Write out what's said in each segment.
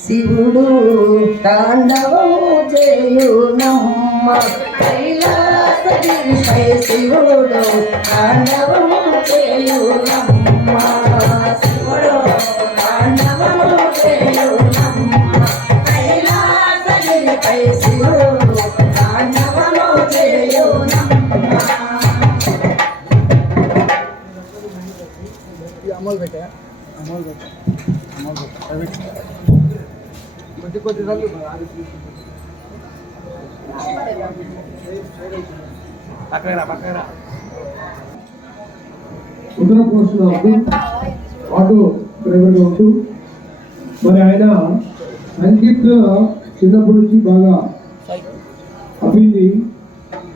శివుడు తాండవము చేయునమ్మ కైలాసగిరిపై శివుడు తాండవము చేయునమ్మ శివుడు తాండవము చేయునమ్మ కైలాసగిరిపై శివుడు తాండవము చేయునమ్మ. అమలు పెట్టా కొద్ది రోజులు ఉత్తర పోస్టులో ఆటో డ్రైవర్గా ఉంటూ మరి ఆయన సంగీత చిన్నప్పటి నుంచి బాగా అభివృద్ధి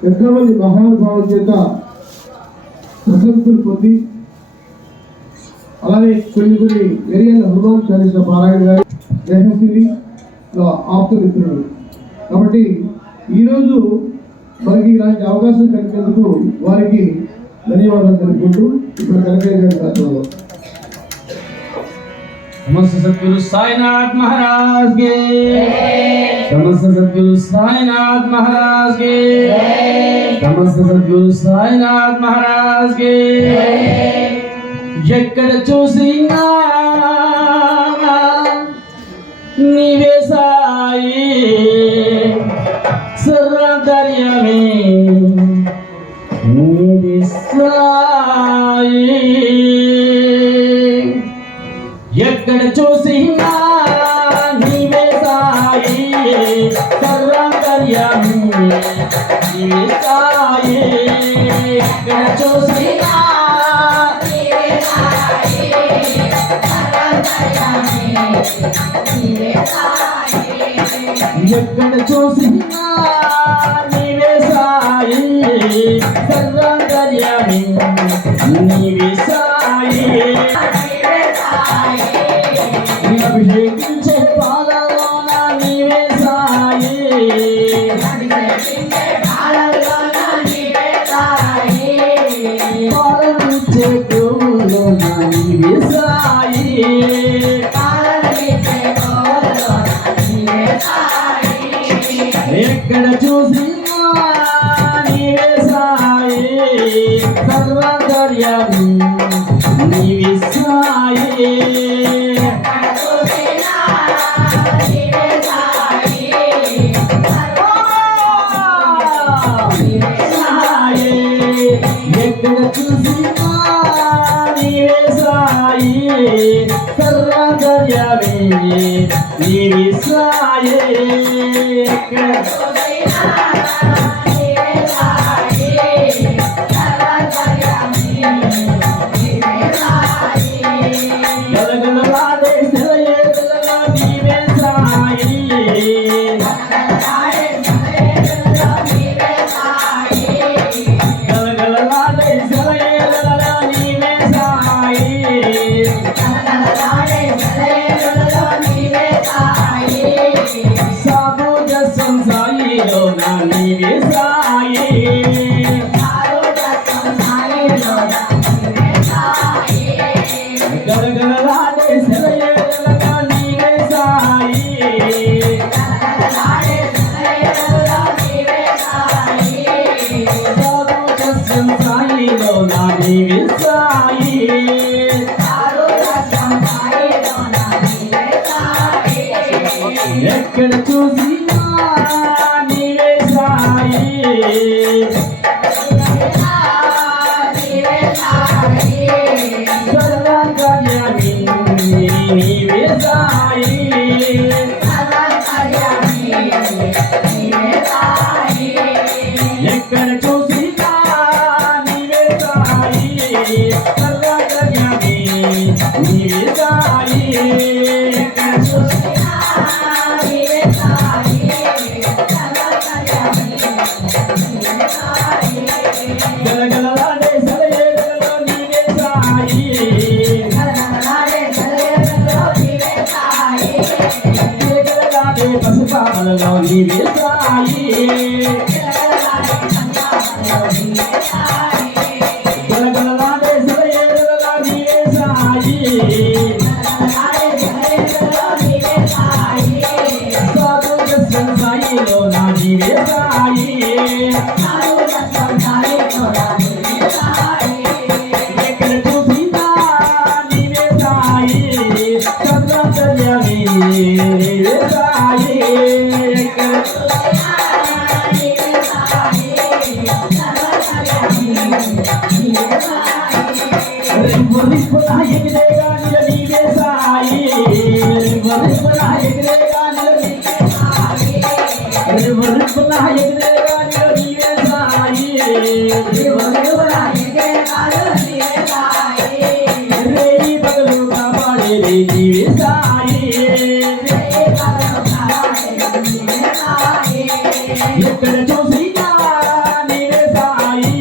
ఎంతో మంది మహానుభావుల చేత ప్రశంసలు పొంది అలానే కొన్ని ఏరియాలో హనుమాన్ చాలీసా పారాయణ గారు దేహశిలిలో ఆప్తమిత్రుడు కాబట్టి ఈరోజు మనకి ఇలాంటి అవకాశం కలిగినందుకు వారికి ధన్యవాదాలు తెలుపుకుంటూ ఇప్పుడు కనకయ్య గారి కార్యక్రమంలో समस्त सद्गुरु साईनाथ महाराज के समस्त सद्गुरु साईनाथ महाराज के समस्त सद्गुरु साईनाथ महाराज के ఎక్కడ చూసినా నీవే సాయి సర్వదర్యమే నీవే సాయి ఎక్కడ చూసినా నీవే సాయి సర్వదర్యమే నీవే సాయి ఎక్కడ చూసినా ఎక్కడ చూసినా నీవే సాయి సర్వదర్యమే నీవే సాయి అభిషేకించే పాలలోన నీవే సాయి పాలనిచ్చే గోవులోన నీవే సాయి ఎక్కడ చూసినా నీవే సాయి సర్వదర్యామి నీవే సాయి ఎక్కడ చూసినా నీవే సాయి సర్వదర్యామి నీవే సాయి గలగలలాడే సెలయేరులలో నీవే సాయి గలగలలాడే సెలయేరులలో నీవే సాయి సాధుజ సంసాయిలో నా నీవే సాయి గలగలలాడే సెలయేరులలో నీవే సాయి సాధుజ సంసాయిలో నా నీవే సాయి ఎక్కడ చూసినా నీవే సాయి సర్వకర్యామి నీవే సాయి ఎక్కడ చూసినా నీవే సాయి సర్వకర్యామి నీవే సాయి ఎక్కడ చూసినా గలగలలాడే సెలయేరులలో నీవే సాయి గలగలలాడే పసుపాలలో నీవే సాయి గలగలలాడే సెలయేరులలో నీవే సాయి సాధుజ సంసాయిలో నా నీవే సాయి ఎక్కడ చూసినా నీవే సాయి సర్వకర్యామి నీవే సాయి ఎక్కడ రిపులా ఎగిరేగా నీవే సాయి రిపులా ఎగిరేగా నీవే సాయి రేయి పగలు కాపాడే నీవే సాయి ఎక్కడ చూసినా నీవే సాయి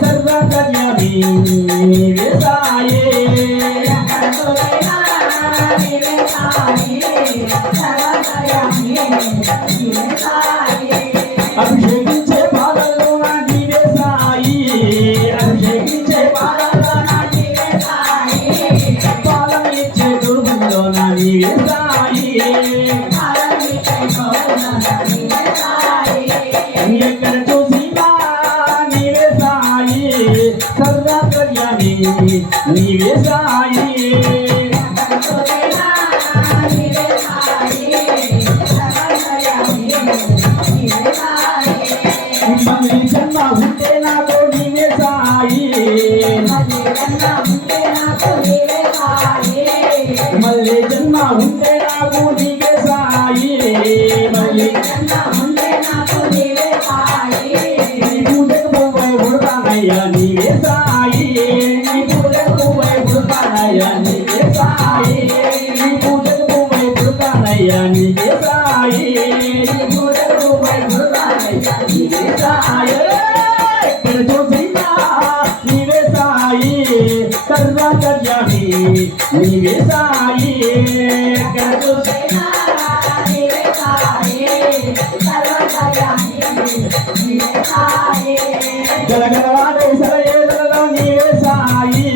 సర్వకర్యామి నీవే సాయి అభిషేకించే పాదల్లో నా నీవే సాయి అభిషేకించే పాదల్లో నా నీవే సాయి పాలన ఇచ్చే దుర్గంలో నా నీవే సాయి ఎక్కడ చూసినా నీవే సాయి సర్వకర్యామి నీవే సాయి మళ్ళీ జన్మ ఉంటే నాకు నీవే సాయి మళ్ళీ జన్మ ఉంటే నాకు నీవే సాయి మళ్ళీ నీ పూజకు పోయి పుడతానయ్యా నీవే సాయి నీ పూజకు పోయి పుడతానయ్యా నీవే సాయి నీ పూజకు పోయి పుడతానయ్యా నీవే సాయి ఎక్కడ చూసినా నీవే సాయి సర్వకర్యామి నీవే సాయి ఎక్కడ చూసినా గలగలలాడే సెలయేరులలో నీవే సాయి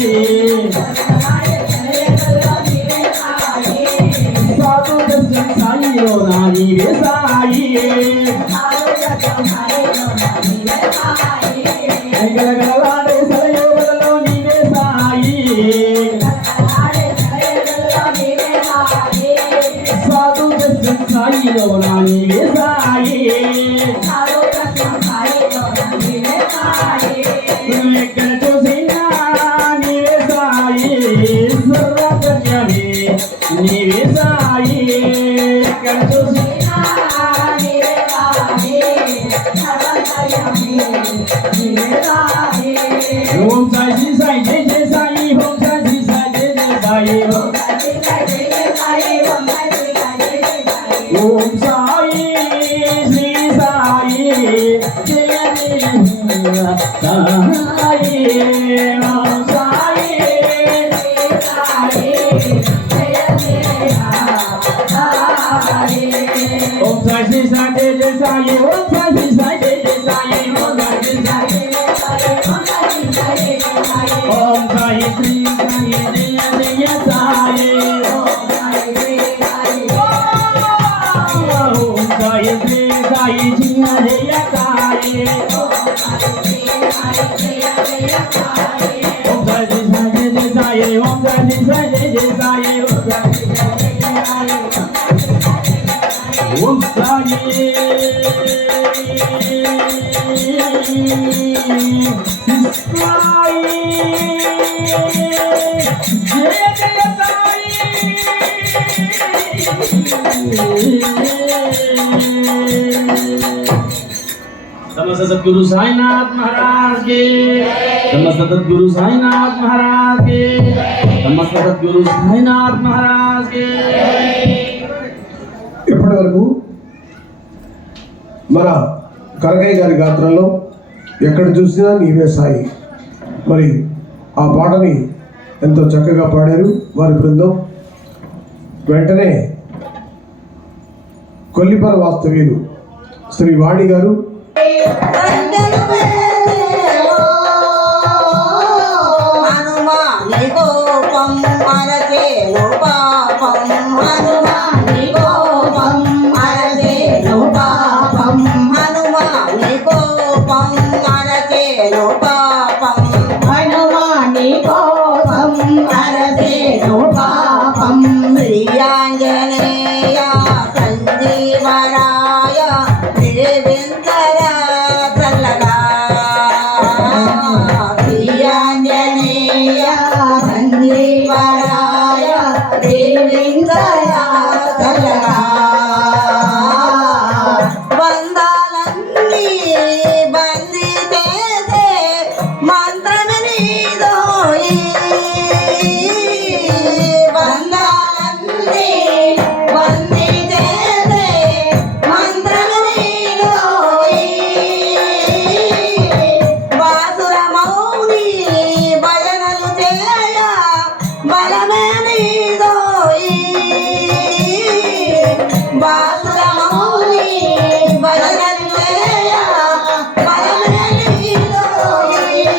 సాధుజ సంసాయిలో నా నీవే సాయి గలగలలాడే సెలయేరులలో నీవే సాయి సాధుజ సంసాయిలో నా నీవే సాయి ఎక్కడ చూసినా నీవే సాయి సర్వకర్యామి నీవే సాయి ఎక్కడ చూసినా ఓం సాయి శ్రీ సాయి జై జై సాయి ఓం సాయి శ్రీ సాయి జై జై Sai Om Sai Sai Shri Sai Jai Jai Sai Om Sai Shri Sai Jai Jai Sai Om Sai Shri Sai Jai Jai Sai Om Sai Shri Sai Jai Jai Sai Om Sai Shri Sai Jai Jai Sai Om Sai Shri Sai Jai Jai Sai Om Sai Shri Sai Jai Jai Sai Om Sai समस्त सद्गुरु साईनाथ महाराज के समस्त सद्गुरु साईनाथ महाराज के समस्त सद्गुरु साईनाथ महाराज के ఇప్పటి వరకు మన కనకయ్య గారి గాత్రంలో ఎక్కడ చూసినా నీవే సాయి మరి ఆ పాటని ఎంతో చక్కగా పాడారు వారి బృందం. వెంటనే కొల్లిపర వాస్తవ్యులు శ్రీ వాణి గారు హనుమాని కోపం అరచేను పాపం హనుమాని కోపం అరచేను పాపం హనుమాని కోపం అరచేను పాపం హనుమాని కోపం అరచేను పాపం శ్రీయాంజనేయ సంజీవరాయ దేవేంద్ర చల్లగా శ్రీయాంజనేయ సంజీవరాయ దేవేంద్ర చల్లగా బంధాలన్నీ బందీ చేసే మంత్రమే నీదోయి బంధాలన్నీ బందీ చేసే మంత్రమే నీదోయి బాసుర మౌని భజనలు చేయ బలమే నీదోయి బాసుర మౌని భజనలు చేయ బలమే నీదోయి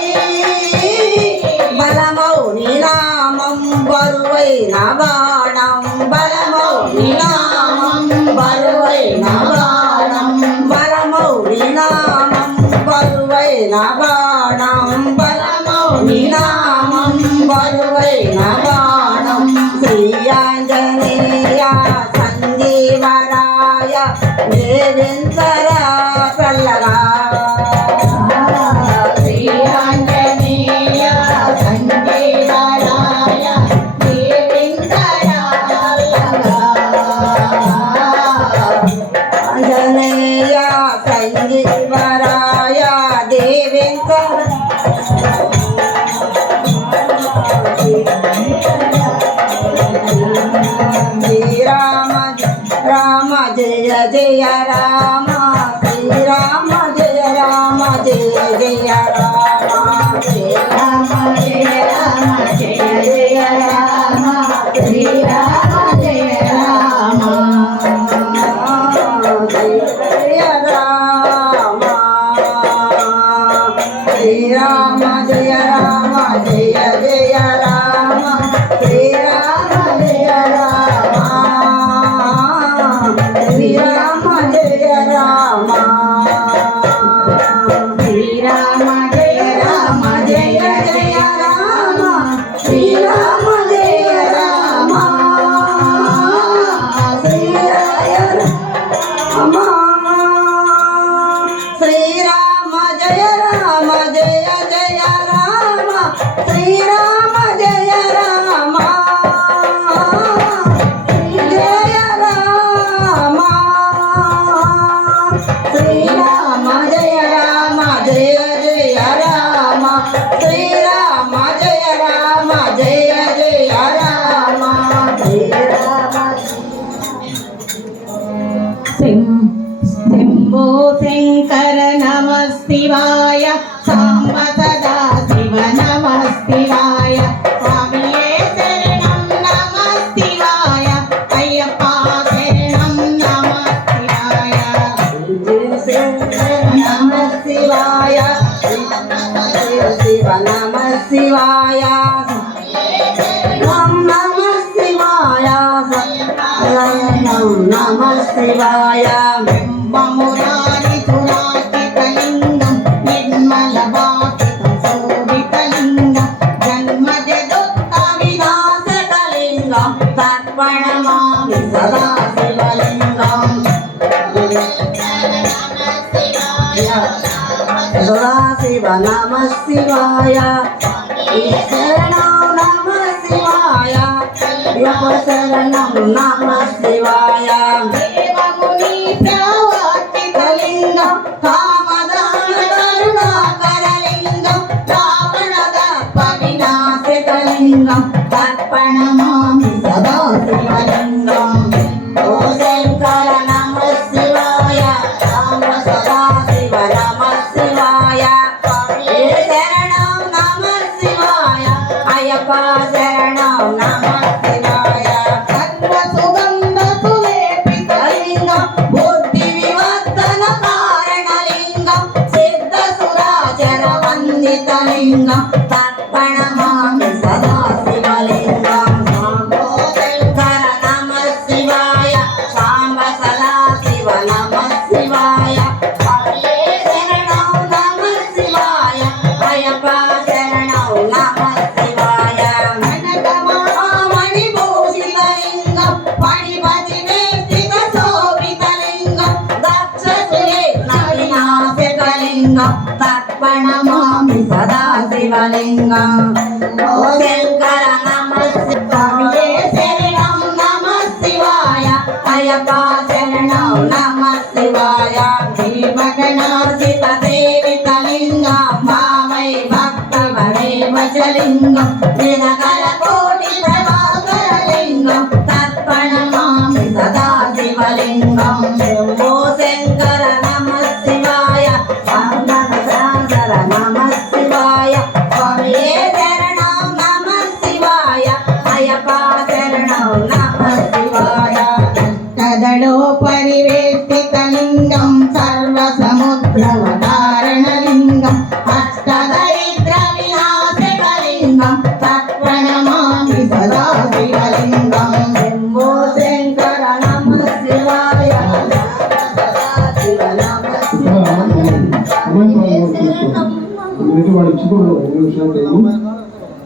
బలమౌని నామం బరువైన బాణం బలమౌని నామం బరువైన బాణం బలమౌని నామం బరువైన బాణం బలమౌని నామం బరువైన బాణం శ్రీయాంజనేయ సంజీవరాయ దేవేంద్ర చల్లగా శ్రీయాంజనేయ సంజీవరాయ దేవేంద్ర చల్లగా ఆంజనేయ సంజీవరాయ దేవేంద్ర శ్రీరామ రామ జయ జయ రామ శ్రీరామ జయ రామ జయ జయ రామ శ్రీరామ జయ రామ జయ జయ రామ శ్రీరామ జయ రామ జయ జయ రామ శ్రీరామ జయ రామ జయ జయ రామ శ్రీరామ జయ రామ శ్రీరామ జయ రామ శ్రీరామ జయ రామ జయ జయ రామ శ్రీరామ జయ రామ శ్రీరాయ రామ శ్రీరామ జయ రామ జయ జయ రామ శ్రీరామ జయ రామ జయ రామ శ్రీరామ జయ రామ జయ జయ రామ శ్రీరామ జయ రామ జయ జయ రామ శ్రీరామ శంభో శంకర నమస్తివాయ సాంబ సదా శివ నమస్తివాయ స్వామియే శరణం నమస్తివాయ అయ్యప్ప శరణం నమస్తివాయ బింబమురారి సురాచితలింగం నిర్మలవాసితం శోభితలింగం జన్మజదుఃఖ వినాశకలింగం తర్పణమామి సదా శివలింగం సదాశివ నమ శివాయ శరణం నమ శివాయ శరణం నమ శివాయ దేవముని ప్రవాచితలింగం కామదాన కరుణాకరలింగం రావణదర్ప వినాశకలింగం తర్పణమామి సదా శివలింగం ఓ శంకర నమ శివాయ రామ సదా శివ నమ శివాయ ఏ శరణం నమ శివాయ అయ్యప్ప శరణం నమ శివాయ సర్వసుగంధ సులేపితలింగం బుద్ధి వివర్ధన కారణలింగం సిద్ధ సురాచర వందితలింగం తర్పణమామి సదా శివలింగం శంభో శంకర నమ శివాయ శాంబ సదా శివ నమ శివాయ హరే శరణం నమ శివాయ అయ్యప్ప శరణం నమ శివాయ మణిభూషితలింగం మణిపతి వేష్టిత శోభితలింగం వినాశకలింగం తర్పణమామి సదా శివలింగం ఓ శంకర నమ శివాయ శరణం నమ శివాయ అయ్యప్ప శరణం నమ శివాయ భీమగణాసిత సేవితలింగం భావై భక్తవరే వచలింగం దినకర కోటి ప్రభాకరలింగం తర్పణమామి సదా శివలింగం శంభో శంకర నమ శివాయ శంకర నమ శివాయ స్వామియే శరణం నమ శివాయ అయ్యప్ప శరణం నమ శివాయ కదలో పరివేష్టితలింగం సర్వసముద్రవతారణలింగం అష్టదరిద్ర వినాశకలింగం తర్పణమామి సదా శివలింగం శంభో శంకర నమ శివాయ సదా శివ నమ ఎందుకంటే వాడు ఇచ్చుకోడు 5 నిమిషాలు టైము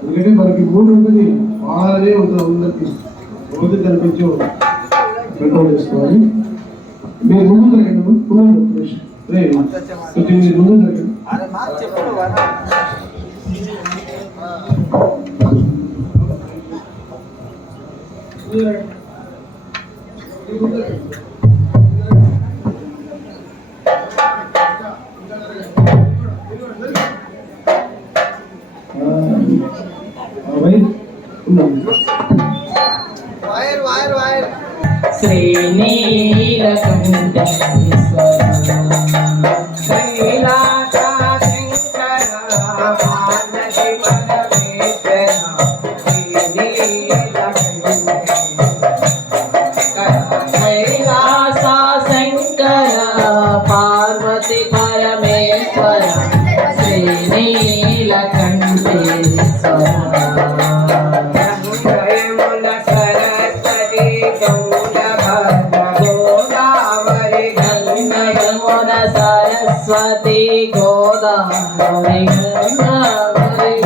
ఎందుకంటే మనకి 3 ఉంటుంది వాళ్ళనే ఉందరికి రోజు కనిపించే కంట్రోల్ చేసుకోవాలి మీరు ముందు జరగండి కొంచెం మీరు ముందు జరగండి పార్వతి పరమేశ్వర శ్రీనీలకంఠేశ్వర సరస్వతి గోదావరి గంగ సరస్వతి గోదావరి గంగావరి